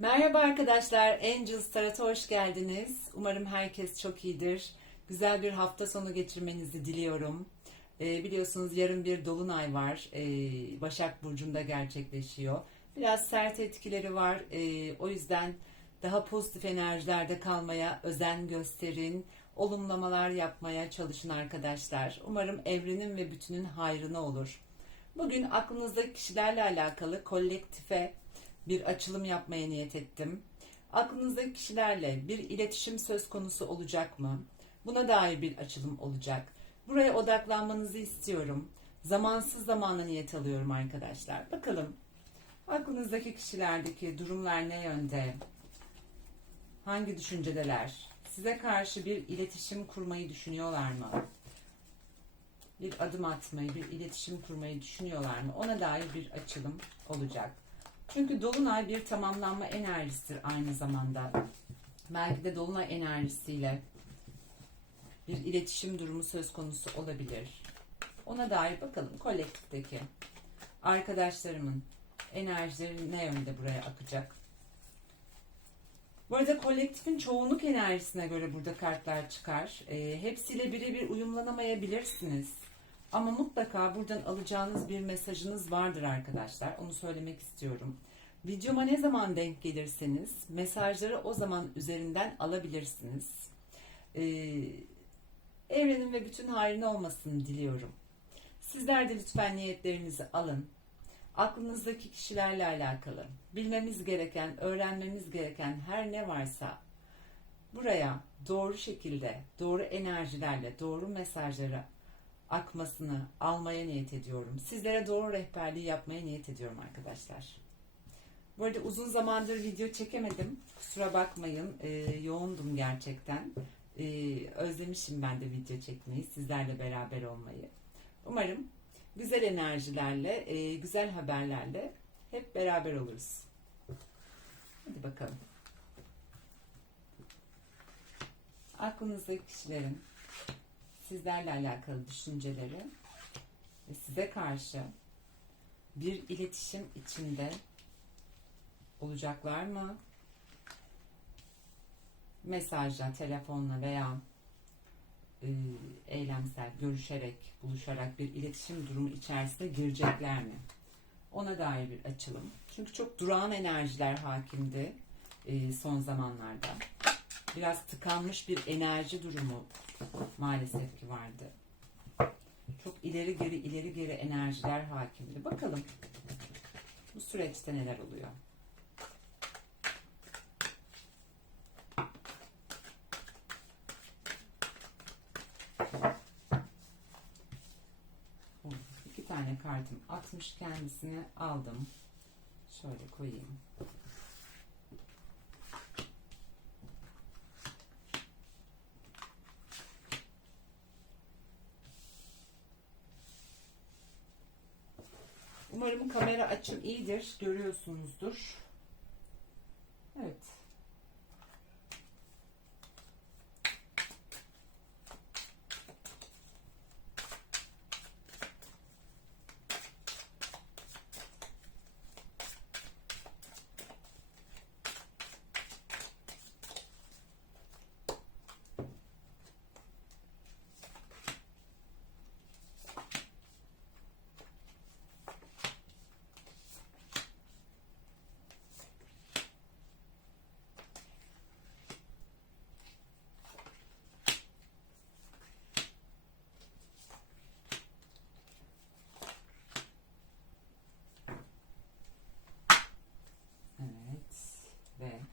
Merhaba arkadaşlar, Angels Tarot'a hoş geldiniz. Umarım herkes çok iyidir. Güzel bir hafta sonu geçirmenizi diliyorum. Ee, biliyorsunuz yarın bir dolunay var. Ee, Başak Burcu'nda gerçekleşiyor. Biraz sert etkileri var. Ee, o yüzden daha pozitif enerjilerde kalmaya özen gösterin. Olumlamalar yapmaya çalışın arkadaşlar. Umarım evrenin ve bütünün hayrına olur. Bugün aklınızdaki kişilerle alakalı kolektife bir açılım yapmaya niyet ettim. Aklınızdaki kişilerle bir iletişim söz konusu olacak mı? Buna dair bir açılım olacak. Buraya odaklanmanızı istiyorum. Zamansız zamana niyet alıyorum arkadaşlar. Bakalım aklınızdaki kişilerdeki durumlar ne yönde? Hangi düşüncedeler? Size karşı bir iletişim kurmayı düşünüyorlar mı? Bir adım atmayı, bir iletişim kurmayı düşünüyorlar mı? Ona dair bir açılım olacak. Çünkü dolunay bir tamamlanma enerjisidir aynı zamanda. Belki de dolunay enerjisiyle bir iletişim durumu söz konusu olabilir. Ona dair bakalım kolektifteki arkadaşlarımın enerjileri ne yönde buraya akacak. Bu arada kolektifin çoğunluk enerjisine göre burada kartlar çıkar. E, hepsiyle birebir uyumlanamayabilirsiniz. Ama mutlaka buradan alacağınız bir mesajınız vardır arkadaşlar. Onu söylemek istiyorum. Videoma ne zaman denk gelirseniz mesajları o zaman üzerinden alabilirsiniz. Ee, evrenin ve bütün hayrına olmasını diliyorum. Sizler de lütfen niyetlerinizi alın. Aklınızdaki kişilerle alakalı bilmemiz gereken, öğrenmemiz gereken her ne varsa buraya doğru şekilde, doğru enerjilerle, doğru mesajları akmasını almaya niyet ediyorum. Sizlere doğru rehberliği yapmaya niyet ediyorum arkadaşlar. Bu arada uzun zamandır video çekemedim. Kusura bakmayın. Ee, yoğundum gerçekten. Ee, özlemişim ben de video çekmeyi. Sizlerle beraber olmayı. Umarım güzel enerjilerle, e, güzel haberlerle hep beraber oluruz. Hadi bakalım. Aklınızdaki kişilerin sizlerle alakalı düşünceleri ve size karşı bir iletişim içinde olacaklar mı? Mesajla, telefonla veya e, eylemsel, görüşerek, buluşarak bir iletişim durumu içerisine girecekler mi? Ona dair bir açılım. Çünkü çok durağan enerjiler hakimdi e, son zamanlarda. Biraz tıkanmış bir enerji durumu maalesef ki vardı. Çok ileri geri ileri geri enerjiler hakimdi. Bakalım bu süreçte neler oluyor? Oh, İki tane kartım atmış kendisine aldım. Şöyle koyayım. Umarım kamera açım iyidir. Görüyorsunuzdur. Evet. Evet.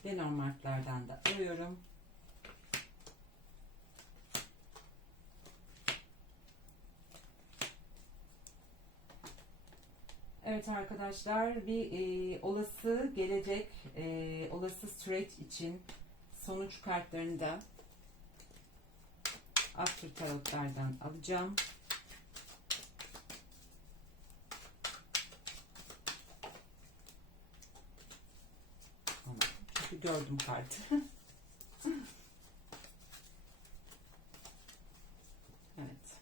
Ve Lenormand'lardan da alıyorum. Evet arkadaşlar bir e, olası gelecek e, olası süreç için sonuç kartlarını da After Tarotlardan alacağım. gördüm kartı. evet.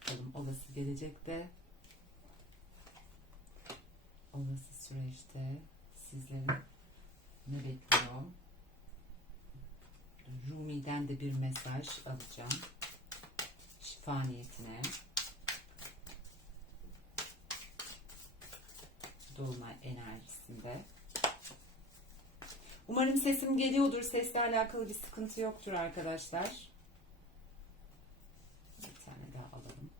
Bakalım olası gelecekte olası süreçte sizleri ne bekliyor? Rumi'den de bir mesaj alacağım. Şifa niyetine. Dolunay enerjisinde. Umarım sesim geliyordur. Sesle alakalı bir sıkıntı yoktur arkadaşlar. Bir tane daha alalım.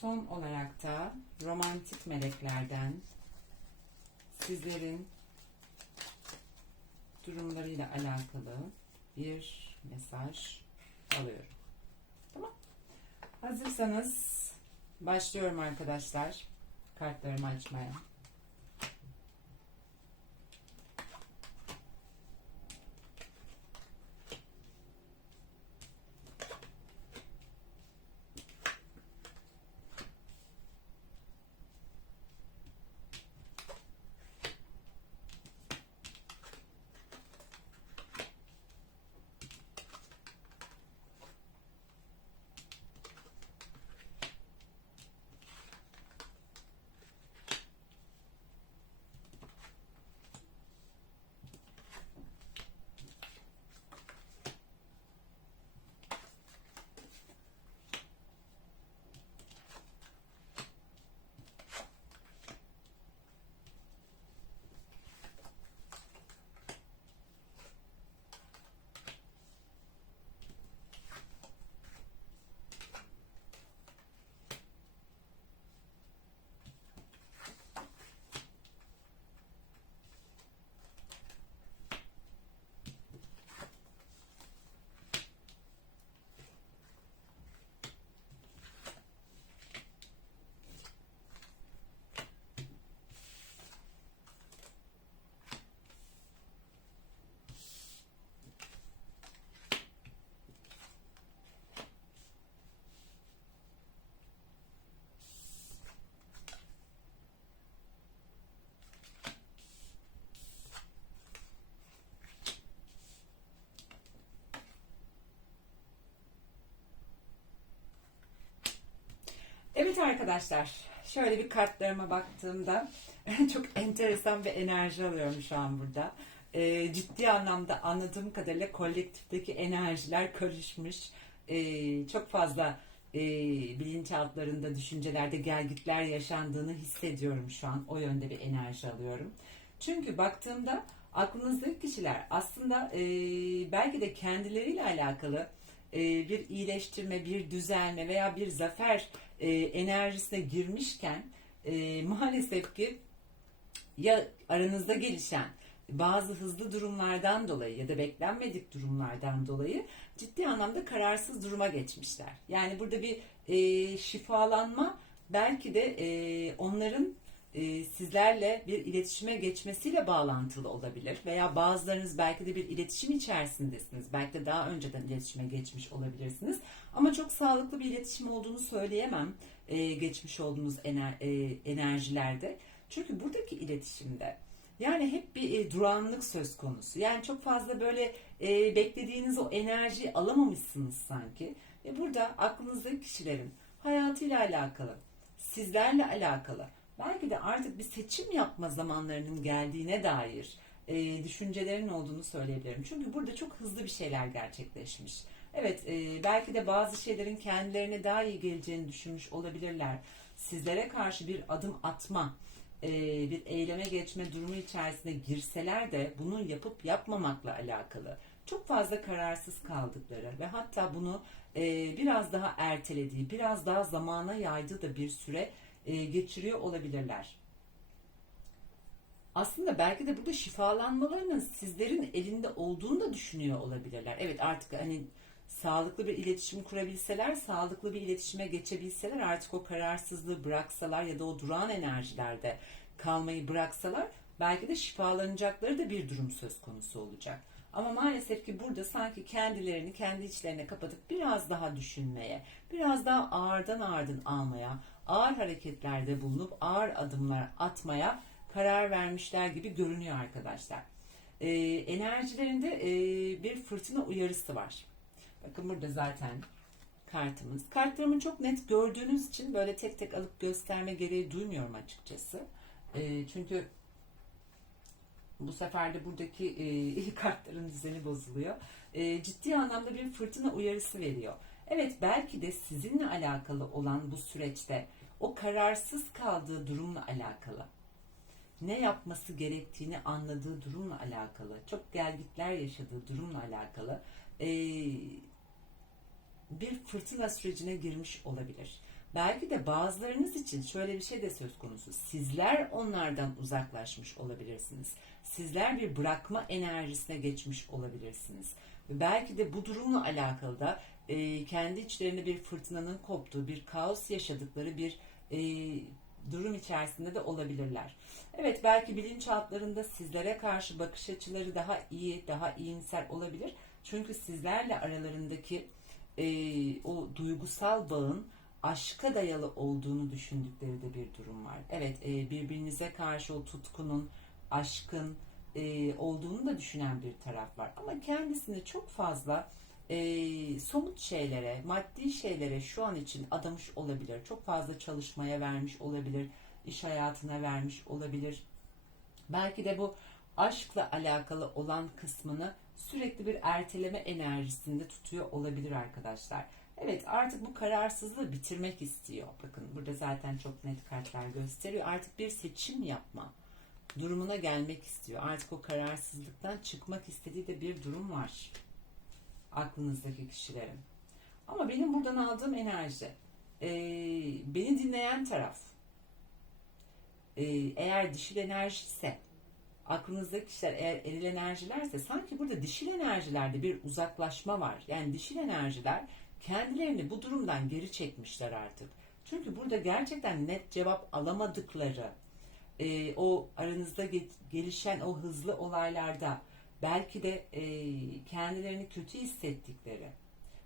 Son olarak da romantik meleklerden sizlerin durumlarıyla alakalı bir mesaj alıyorum. Tamam. Hazırsanız başlıyorum arkadaşlar. Kartlarımı açmaya. Evet arkadaşlar, şöyle bir kartlarıma baktığımda çok enteresan bir enerji alıyorum şu an burada. Ee, ciddi anlamda anladığım kadarıyla kolektifteki enerjiler karışmış. Ee, çok fazla e, bilinçaltlarında, düşüncelerde gelgitler yaşandığını hissediyorum şu an. O yönde bir enerji alıyorum. Çünkü baktığımda aklınızdaki kişiler aslında e, belki de kendileriyle alakalı e, bir iyileştirme, bir düzelme veya bir zafer e, enerjisine girmişken e, maalesef ki ya aranızda gelişen bazı hızlı durumlardan dolayı ya da beklenmedik durumlardan dolayı ciddi anlamda kararsız duruma geçmişler. Yani burada bir şifalanma belki de onların e, sizlerle bir iletişime geçmesiyle bağlantılı olabilir veya bazılarınız belki de bir iletişim içerisindesiniz. Belki de daha önceden iletişime geçmiş olabilirsiniz. Ama çok sağlıklı bir iletişim olduğunu söyleyemem e, geçmiş olduğunuz ener, e, enerjilerde. Çünkü buradaki iletişimde yani hep bir e, durağanlık söz konusu. Yani çok fazla böyle e, beklediğiniz o enerjiyi alamamışsınız sanki. Ve burada aklınızdaki kişilerin hayatıyla alakalı, sizlerle alakalı, belki de artık bir seçim yapma zamanlarının geldiğine dair e, düşüncelerin olduğunu söyleyebilirim. Çünkü burada çok hızlı bir şeyler gerçekleşmiş. Evet, e, belki de bazı şeylerin kendilerine daha iyi geleceğini düşünmüş olabilirler. Sizlere karşı bir adım atma, e, bir eyleme geçme durumu içerisine girseler de bunu yapıp yapmamakla alakalı çok fazla kararsız kaldıkları ve hatta bunu e, biraz daha ertelediği, biraz daha zamana yaydığı da bir süre e, geçiriyor olabilirler. Aslında belki de burada şifalanmalarının sizlerin elinde olduğunu da düşünüyor olabilirler. Evet artık hani sağlıklı bir iletişim kurabilseler, sağlıklı bir iletişime geçebilseler artık o kararsızlığı bıraksalar ya da o durağan enerjilerde kalmayı bıraksalar belki de şifalanacakları da bir durum söz konusu olacak. Ama maalesef ki burada sanki kendilerini kendi içlerine kapatıp biraz daha düşünmeye, biraz daha ağırdan ağırdan almaya, ağır hareketlerde bulunup ağır adımlar atmaya karar vermişler gibi görünüyor arkadaşlar. Ee, enerjilerinde e, bir fırtına uyarısı var. Bakın burada zaten kartımız. Kartlarımı çok net gördüğünüz için böyle tek tek alıp gösterme gereği duymuyorum açıkçası. Ee, çünkü bu sefer de buradaki e, kartların düzeni bozuluyor. E, ciddi anlamda bir fırtına uyarısı veriyor. Evet belki de sizinle alakalı olan bu süreçte o kararsız kaldığı durumla alakalı ne yapması gerektiğini anladığı durumla alakalı, çok gelgitler yaşadığı durumla alakalı bir fırtına sürecine girmiş olabilir. Belki de bazılarınız için şöyle bir şey de söz konusu. Sizler onlardan uzaklaşmış olabilirsiniz. Sizler bir bırakma enerjisine geçmiş olabilirsiniz. Belki de bu durumla alakalı da kendi içlerinde bir fırtınanın koptuğu, bir kaos yaşadıkları bir e, durum içerisinde de olabilirler. Evet belki bilinçaltlarında sizlere karşı bakış açıları daha iyi, daha iyimser olabilir. Çünkü sizlerle aralarındaki e, o duygusal bağın aşka dayalı olduğunu düşündükleri de bir durum var. Evet e, birbirinize karşı o tutkunun, aşkın e, olduğunu da düşünen bir taraf var. Ama kendisini çok fazla e, somut şeylere, maddi şeylere şu an için adamış olabilir. Çok fazla çalışmaya vermiş olabilir, iş hayatına vermiş olabilir. Belki de bu aşkla alakalı olan kısmını sürekli bir erteleme enerjisinde tutuyor olabilir arkadaşlar. Evet artık bu kararsızlığı bitirmek istiyor. Bakın burada zaten çok net kartlar gösteriyor. Artık bir seçim yapma durumuna gelmek istiyor. Artık o kararsızlıktan çıkmak istediği de bir durum var. Aklınızdaki kişilerin. Ama benim buradan aldığım enerji e, beni dinleyen taraf e, eğer dişil enerji ise aklınızdaki kişiler eğer eril enerjilerse sanki burada dişil enerjilerde bir uzaklaşma var. Yani dişil enerjiler kendilerini bu durumdan geri çekmişler artık. Çünkü burada gerçekten net cevap alamadıkları, e, o aranızda gelişen o hızlı olaylarda belki de e, kendilerini kötü hissettikleri,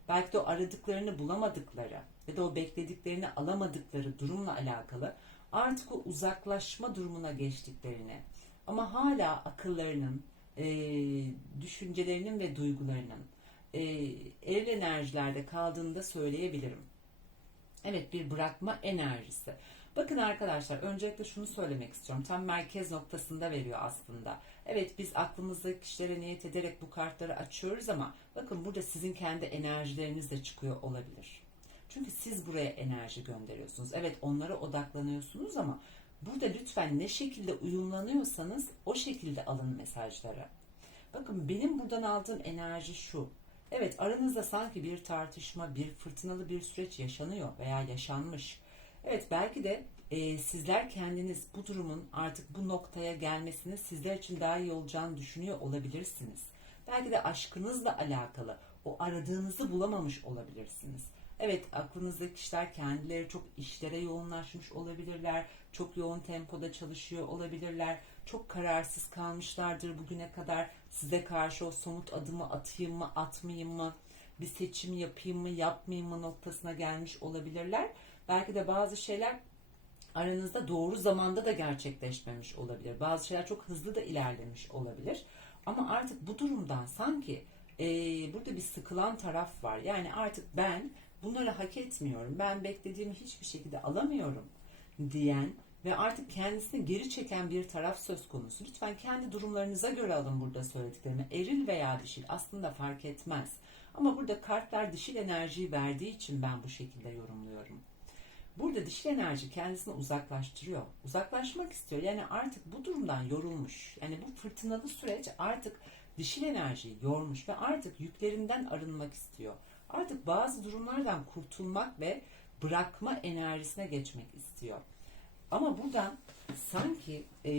belki de o aradıklarını bulamadıkları ya da o beklediklerini alamadıkları durumla alakalı artık o uzaklaşma durumuna geçtiklerini ama hala akıllarının, e, düşüncelerinin ve duygularının e, eril enerjilerde kaldığını da söyleyebilirim. Evet bir bırakma enerjisi. Bakın arkadaşlar öncelikle şunu söylemek istiyorum. Tam merkez noktasında veriyor aslında. Evet biz aklımızdaki kişilere niyet ederek bu kartları açıyoruz ama bakın burada sizin kendi enerjileriniz de çıkıyor olabilir. Çünkü siz buraya enerji gönderiyorsunuz. Evet onlara odaklanıyorsunuz ama burada lütfen ne şekilde uyumlanıyorsanız o şekilde alın mesajları. Bakın benim buradan aldığım enerji şu. Evet aranızda sanki bir tartışma, bir fırtınalı bir süreç yaşanıyor veya yaşanmış. Evet belki de e, sizler kendiniz bu durumun artık bu noktaya gelmesini sizler için daha iyi olacağını düşünüyor olabilirsiniz. Belki de aşkınızla alakalı o aradığınızı bulamamış olabilirsiniz. Evet aklınızdaki kişiler kendileri çok işlere yoğunlaşmış olabilirler. Çok yoğun tempoda çalışıyor olabilirler. Çok kararsız kalmışlardır bugüne kadar. Size karşı o somut adımı atayım mı atmayayım mı? Bir seçim yapayım mı yapmayayım mı noktasına gelmiş olabilirler. Belki de bazı şeyler aranızda doğru zamanda da gerçekleşmemiş olabilir. Bazı şeyler çok hızlı da ilerlemiş olabilir. Ama artık bu durumdan sanki e, burada bir sıkılan taraf var. Yani artık ben bunları hak etmiyorum. Ben beklediğimi hiçbir şekilde alamıyorum diyen ve artık kendisini geri çeken bir taraf söz konusu. Lütfen kendi durumlarınıza göre alın burada söylediklerimi. Eril veya dişil aslında fark etmez. Ama burada kartlar dişil enerjiyi verdiği için ben bu şekilde yorumluyorum. Burada dişil enerji kendisini uzaklaştırıyor. Uzaklaşmak istiyor. Yani artık bu durumdan yorulmuş. Yani bu fırtınalı süreç artık dişil enerjiyi yormuş ve artık yüklerinden arınmak istiyor. Artık bazı durumlardan kurtulmak ve bırakma enerjisine geçmek istiyor. Ama buradan sanki e,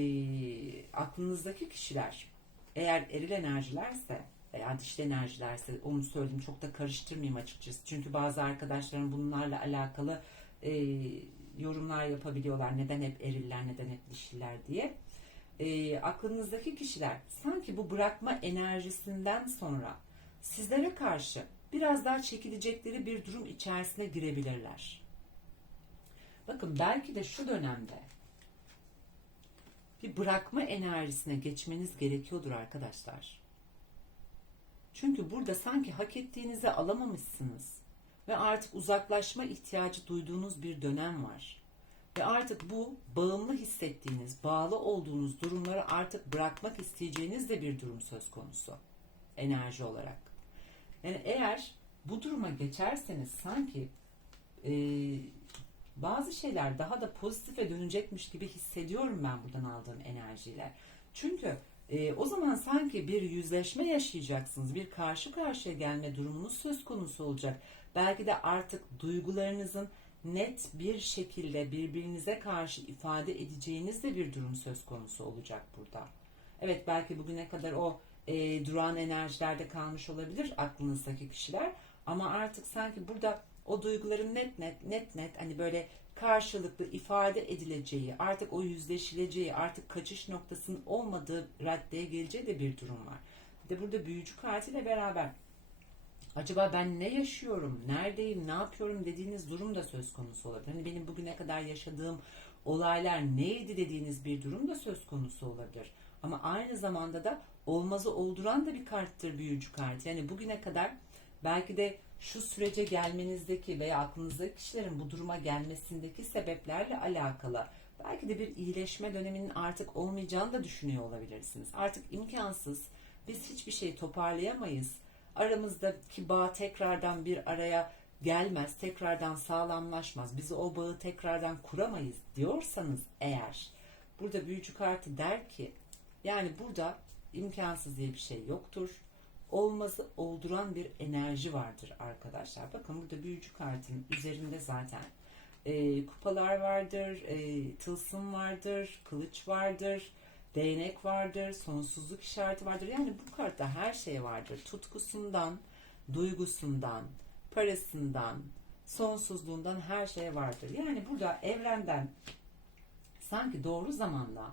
aklınızdaki kişiler eğer eril enerjilerse veya dişli enerjilerse onu söyleyeyim çok da karıştırmayayım açıkçası. Çünkü bazı arkadaşlarım bunlarla alakalı e, yorumlar yapabiliyorlar. Neden hep eriller, neden hep dişiler diye. E, aklınızdaki kişiler sanki bu bırakma enerjisinden sonra sizlere karşı biraz daha çekilecekleri bir durum içerisine girebilirler. Bakın belki de şu dönemde bir bırakma enerjisine geçmeniz gerekiyordur arkadaşlar. Çünkü burada sanki hak ettiğinizi alamamışsınız. Ve artık uzaklaşma ihtiyacı duyduğunuz bir dönem var. Ve artık bu bağımlı hissettiğiniz, bağlı olduğunuz durumları artık bırakmak isteyeceğiniz de bir durum söz konusu enerji olarak. Yani eğer bu duruma geçerseniz sanki e, bazı şeyler daha da pozitife dönecekmiş gibi hissediyorum ben buradan aldığım enerjiyle. Çünkü e, o zaman sanki bir yüzleşme yaşayacaksınız. Bir karşı karşıya gelme durumunuz söz konusu olacak. Belki de artık duygularınızın net bir şekilde birbirinize karşı ifade edeceğiniz de bir durum söz konusu olacak burada. Evet belki bugüne kadar o e, duran enerjilerde kalmış olabilir aklınızdaki kişiler ama artık sanki burada o duyguların net net net net hani böyle karşılıklı ifade edileceği, artık o yüzleşileceği, artık kaçış noktasının olmadığı raddeye geleceği de bir durum var. Bir de burada büyücü kartıyla beraber acaba ben ne yaşıyorum, neredeyim, ne yapıyorum dediğiniz durum da söz konusu olabilir. Hani benim bugüne kadar yaşadığım olaylar neydi dediğiniz bir durum da söz konusu olabilir. Ama aynı zamanda da olmazı olduran da bir karttır büyücü kartı. Yani bugüne kadar belki de şu sürece gelmenizdeki veya aklınızdaki kişilerin bu duruma gelmesindeki sebeplerle alakalı belki de bir iyileşme döneminin artık olmayacağını da düşünüyor olabilirsiniz. Artık imkansız. Biz hiçbir şey toparlayamayız. Aramızdaki bağ tekrardan bir araya gelmez, tekrardan sağlamlaşmaz. Biz o bağı tekrardan kuramayız diyorsanız eğer burada büyücü kartı der ki yani burada imkansız diye bir şey yoktur olmazı olduran bir enerji vardır arkadaşlar. Bakın burada büyücü kartının üzerinde zaten e, kupalar vardır, e, tılsım vardır, kılıç vardır, değnek vardır, sonsuzluk işareti vardır. Yani bu kartta her şey vardır. Tutkusundan, duygusundan, parasından, sonsuzluğundan her şey vardır. Yani burada evrenden sanki doğru zamanda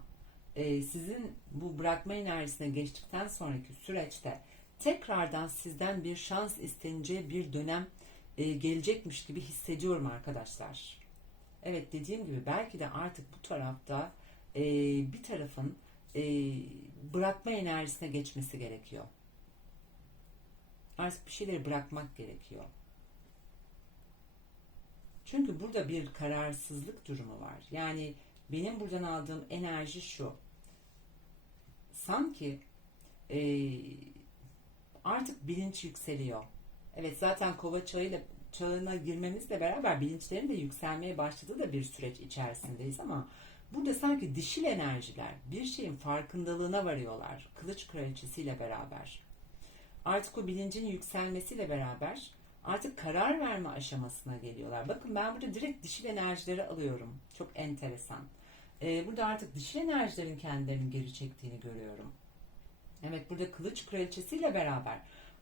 e, sizin bu bırakma enerjisine geçtikten sonraki süreçte tekrardan sizden bir şans isteneceği bir dönem e, gelecekmiş gibi hissediyorum arkadaşlar. Evet dediğim gibi belki de artık bu tarafta e, bir tarafın e, bırakma enerjisine geçmesi gerekiyor. Artık bir şeyleri bırakmak gerekiyor. Çünkü burada bir kararsızlık durumu var. Yani benim buradan aldığım enerji şu. Sanki e, artık bilinç yükseliyor. Evet zaten kova çağıyla çağına girmemizle beraber bilinçlerin de yükselmeye başladığı da bir süreç içerisindeyiz ama burada sanki dişil enerjiler bir şeyin farkındalığına varıyorlar. Kılıç kraliçesiyle beraber. Artık o bilincin yükselmesiyle beraber artık karar verme aşamasına geliyorlar. Bakın ben burada direkt dişil enerjileri alıyorum. Çok enteresan. Ee, burada artık dişil enerjilerin kendilerini geri çektiğini görüyorum. Evet burada kılıç kraliçesiyle beraber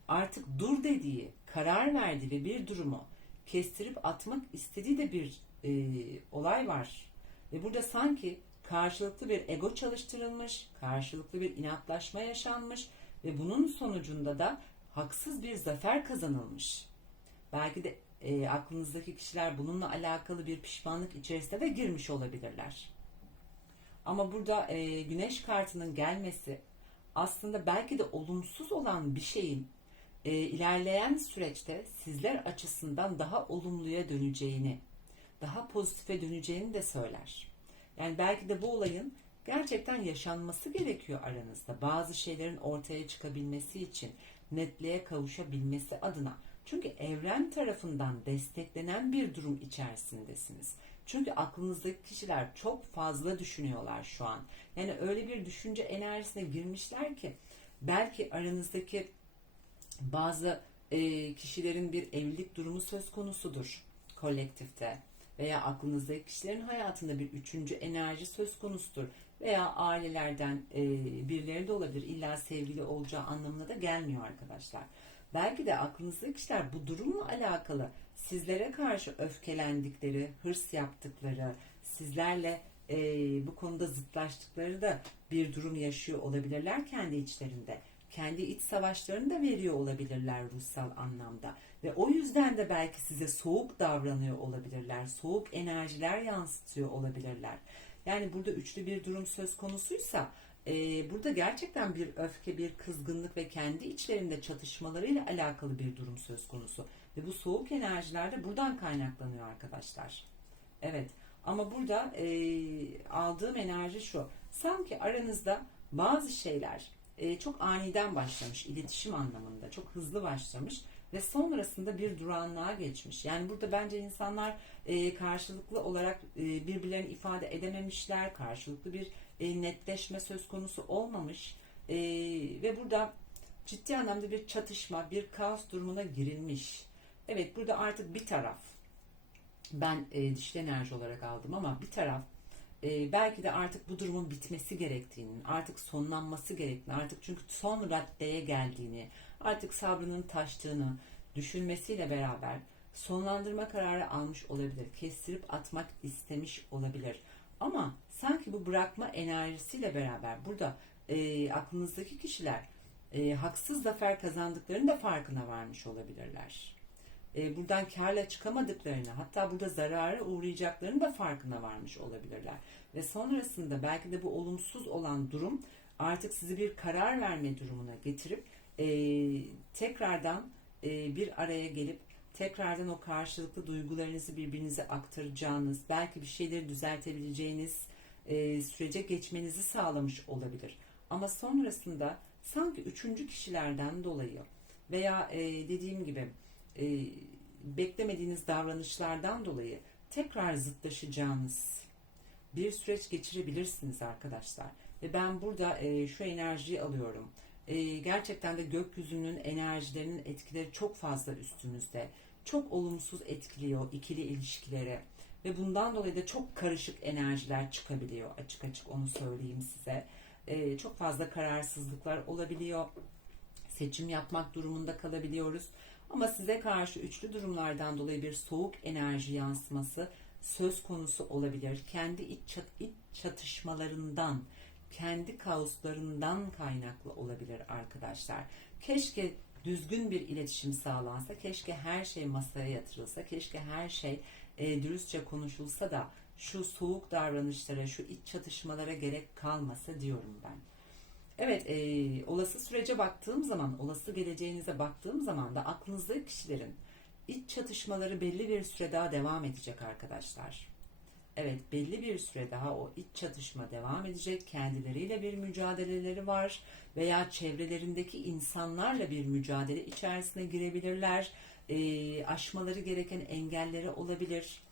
artık dur dediği, karar verdiği ve bir durumu kestirip atmak istediği de bir e, olay var. Ve burada sanki karşılıklı bir ego çalıştırılmış, karşılıklı bir inatlaşma yaşanmış ve bunun sonucunda da haksız bir zafer kazanılmış. Belki de e, aklınızdaki kişiler bununla alakalı bir pişmanlık içerisine de girmiş olabilirler. Ama burada e, güneş kartının gelmesi aslında belki de olumsuz olan bir şeyin e, ilerleyen süreçte sizler açısından daha olumluya döneceğini, daha pozitife döneceğini de söyler. Yani belki de bu olayın gerçekten yaşanması gerekiyor aranızda. Bazı şeylerin ortaya çıkabilmesi için, netliğe kavuşabilmesi adına. Çünkü evren tarafından desteklenen bir durum içerisindesiniz. Çünkü aklınızdaki kişiler çok fazla düşünüyorlar şu an. Yani öyle bir düşünce enerjisine girmişler ki belki aranızdaki bazı e, kişilerin bir evlilik durumu söz konusudur kolektifte veya aklınızdaki kişilerin hayatında bir üçüncü enerji söz konusudur veya ailelerden e, birileri de olabilir. İlla sevgili olacağı anlamına da gelmiyor arkadaşlar. Belki de aklınızdaki kişiler bu durumla alakalı sizlere karşı öfkelendikleri, hırs yaptıkları, sizlerle e, bu konuda zıtlaştıkları da bir durum yaşıyor olabilirler kendi içlerinde. Kendi iç savaşlarını da veriyor olabilirler ruhsal anlamda. Ve o yüzden de belki size soğuk davranıyor olabilirler. Soğuk enerjiler yansıtıyor olabilirler. Yani burada üçlü bir durum söz konusuysa e, burada gerçekten bir öfke, bir kızgınlık ve kendi içlerinde çatışmalarıyla alakalı bir durum söz konusu. Ve bu soğuk enerjiler de buradan kaynaklanıyor arkadaşlar. Evet ama burada e, aldığım enerji şu. Sanki aranızda bazı şeyler e, çok aniden başlamış iletişim anlamında. Çok hızlı başlamış ve sonrasında bir durağanlığa geçmiş. Yani burada bence insanlar e, karşılıklı olarak e, birbirlerini ifade edememişler. Karşılıklı bir e, netleşme söz konusu olmamış. E, ve burada ciddi anlamda bir çatışma, bir kaos durumuna girilmiş. Evet burada artık bir taraf ben e, dişli enerji olarak aldım ama bir taraf e, belki de artık bu durumun bitmesi gerektiğini, artık sonlanması gerektiğini, artık çünkü son raddeye geldiğini, artık sabrının taştığını düşünmesiyle beraber sonlandırma kararı almış olabilir. Kestirip atmak istemiş olabilir. Ama sanki bu bırakma enerjisiyle beraber burada e, aklınızdaki kişiler e, haksız zafer kazandıklarının da farkına varmış olabilirler e, buradan karla çıkamadıklarını hatta burada zarara uğrayacaklarını da farkına varmış olabilirler. Ve sonrasında belki de bu olumsuz olan durum artık sizi bir karar verme durumuna getirip e, tekrardan e, bir araya gelip tekrardan o karşılıklı duygularınızı birbirinize aktaracağınız, belki bir şeyleri düzeltebileceğiniz e, sürece geçmenizi sağlamış olabilir. Ama sonrasında sanki üçüncü kişilerden dolayı veya e, dediğim gibi e, beklemediğiniz davranışlardan dolayı tekrar zıtlaşacağınız bir süreç geçirebilirsiniz arkadaşlar. Ve ben burada e, şu enerjiyi alıyorum. E, gerçekten de gökyüzünün enerjilerinin etkileri çok fazla üstünüzde. Çok olumsuz etkiliyor ikili ilişkilere. Ve bundan dolayı da çok karışık enerjiler çıkabiliyor. Açık açık onu söyleyeyim size. E, çok fazla kararsızlıklar olabiliyor. Seçim yapmak durumunda kalabiliyoruz. Ama size karşı üçlü durumlardan dolayı bir soğuk enerji yansıması söz konusu olabilir. Kendi iç, çat, iç çatışmalarından, kendi kaoslarından kaynaklı olabilir arkadaşlar. Keşke düzgün bir iletişim sağlansa, keşke her şey masaya yatırılsa, keşke her şey e, dürüstçe konuşulsa da şu soğuk davranışlara, şu iç çatışmalara gerek kalmasa diyorum ben. Evet, e, olası sürece baktığım zaman, olası geleceğinize baktığım zaman da aklınızdaki kişilerin iç çatışmaları belli bir süre daha devam edecek arkadaşlar. Evet, belli bir süre daha o iç çatışma devam edecek. Kendileriyle bir mücadeleleri var veya çevrelerindeki insanlarla bir mücadele içerisine girebilirler. E, aşmaları gereken engelleri olabilir.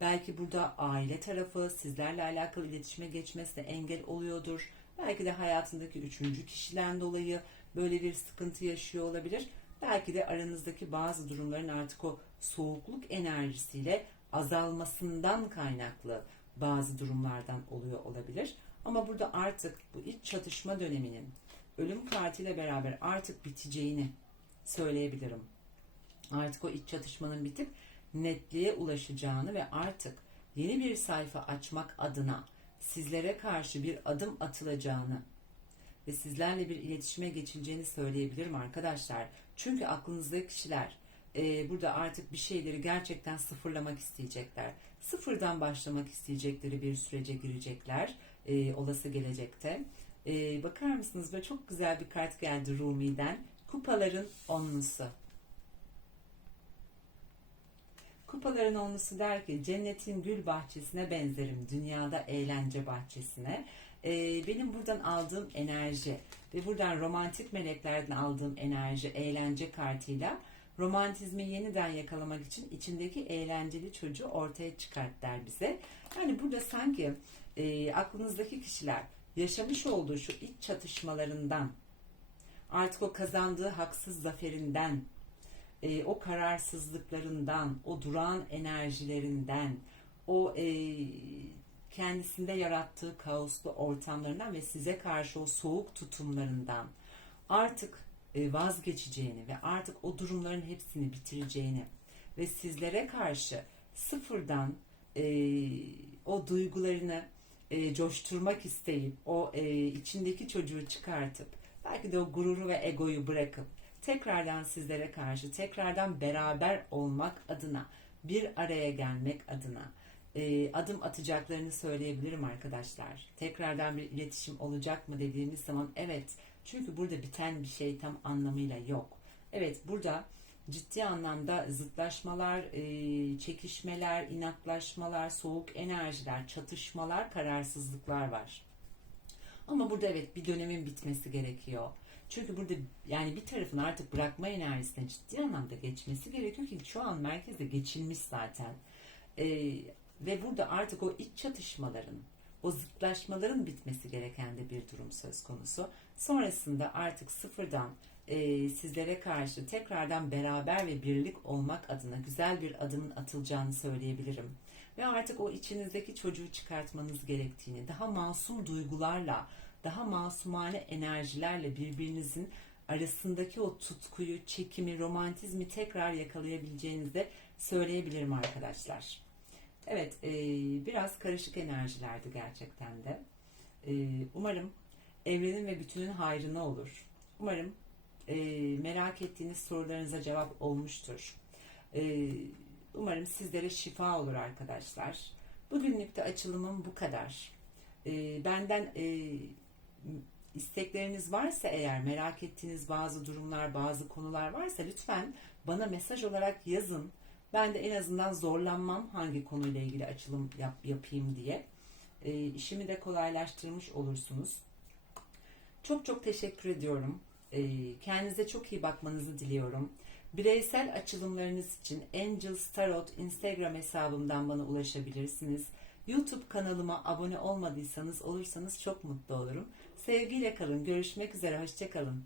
Belki burada aile tarafı sizlerle alakalı iletişime geçmesine engel oluyordur Belki de hayatındaki üçüncü kişiden dolayı böyle bir sıkıntı yaşıyor olabilir. Belki de aranızdaki bazı durumların artık o soğukluk enerjisiyle azalmasından kaynaklı bazı durumlardan oluyor olabilir. Ama burada artık bu iç çatışma döneminin ölüm kartıyla beraber artık biteceğini söyleyebilirim. Artık o iç çatışmanın bitip netliğe ulaşacağını ve artık yeni bir sayfa açmak adına sizlere karşı bir adım atılacağını ve sizlerle bir iletişime geçileceğini söyleyebilirim arkadaşlar. Çünkü aklınızdaki kişiler e, burada artık bir şeyleri gerçekten sıfırlamak isteyecekler. Sıfırdan başlamak isteyecekleri bir sürece girecekler e, olası gelecekte. E, bakar mısınız? Böyle çok güzel bir kart geldi Rumi'den. Kupaların onlusu. Kupaların onlusu der ki cennetin gül bahçesine benzerim dünyada eğlence bahçesine. Ee, benim buradan aldığım enerji ve buradan romantik meleklerden aldığım enerji eğlence kartıyla romantizmi yeniden yakalamak için içindeki eğlenceli çocuğu ortaya çıkart der bize. Yani burada sanki e, aklınızdaki kişiler yaşamış olduğu şu iç çatışmalarından artık o kazandığı haksız zaferinden e, o kararsızlıklarından, o duran enerjilerinden, o e, kendisinde yarattığı kaoslu ortamlarından ve size karşı o soğuk tutumlarından artık vazgeçeceğini ve artık o durumların hepsini bitireceğini ve sizlere karşı sıfırdan e, o duygularını e, coşturmak isteyip o e, içindeki çocuğu çıkartıp belki de o gururu ve egoyu bırakıp tekrardan sizlere karşı tekrardan beraber olmak adına bir araya gelmek adına e, adım atacaklarını söyleyebilirim arkadaşlar. Tekrardan bir iletişim olacak mı dediğimiz zaman evet. Çünkü burada biten bir şey tam anlamıyla yok. Evet burada ciddi anlamda zıtlaşmalar, e, çekişmeler, inatlaşmalar, soğuk enerjiler, çatışmalar, kararsızlıklar var. Ama burada evet bir dönemin bitmesi gerekiyor. Çünkü burada yani bir tarafın artık bırakma enerjisine ciddi anlamda geçmesi gerekiyor ki şu an merkezde geçilmiş zaten. Ee, ve burada artık o iç çatışmaların, o zıtlaşmaların bitmesi gereken de bir durum söz konusu. Sonrasında artık sıfırdan e, sizlere karşı tekrardan beraber ve birlik olmak adına güzel bir adımın atılacağını söyleyebilirim. Ve artık o içinizdeki çocuğu çıkartmanız gerektiğini, daha masum duygularla, daha masumane enerjilerle birbirinizin arasındaki o tutkuyu, çekimi, romantizmi tekrar yakalayabileceğinizi de söyleyebilirim arkadaşlar. Evet, e, biraz karışık enerjilerdi gerçekten de. E, umarım evrenin ve bütünün hayrına olur. Umarım e, merak ettiğiniz sorularınıza cevap olmuştur. E, umarım sizlere şifa olur arkadaşlar. Bugünlük de açılımım bu kadar. E, benden e, istekleriniz varsa eğer merak ettiğiniz bazı durumlar, bazı konular varsa lütfen bana mesaj olarak yazın. Ben de en azından zorlanmam hangi konuyla ilgili açılım yap, yapayım diye. E, işimi de kolaylaştırmış olursunuz. Çok çok teşekkür ediyorum. E, kendinize çok iyi bakmanızı diliyorum. Bireysel açılımlarınız için Angels Tarot Instagram hesabımdan bana ulaşabilirsiniz. YouTube kanalıma abone olmadıysanız olursanız çok mutlu olurum. Sevgiyle kalın. Görüşmek üzere. Hoşçakalın.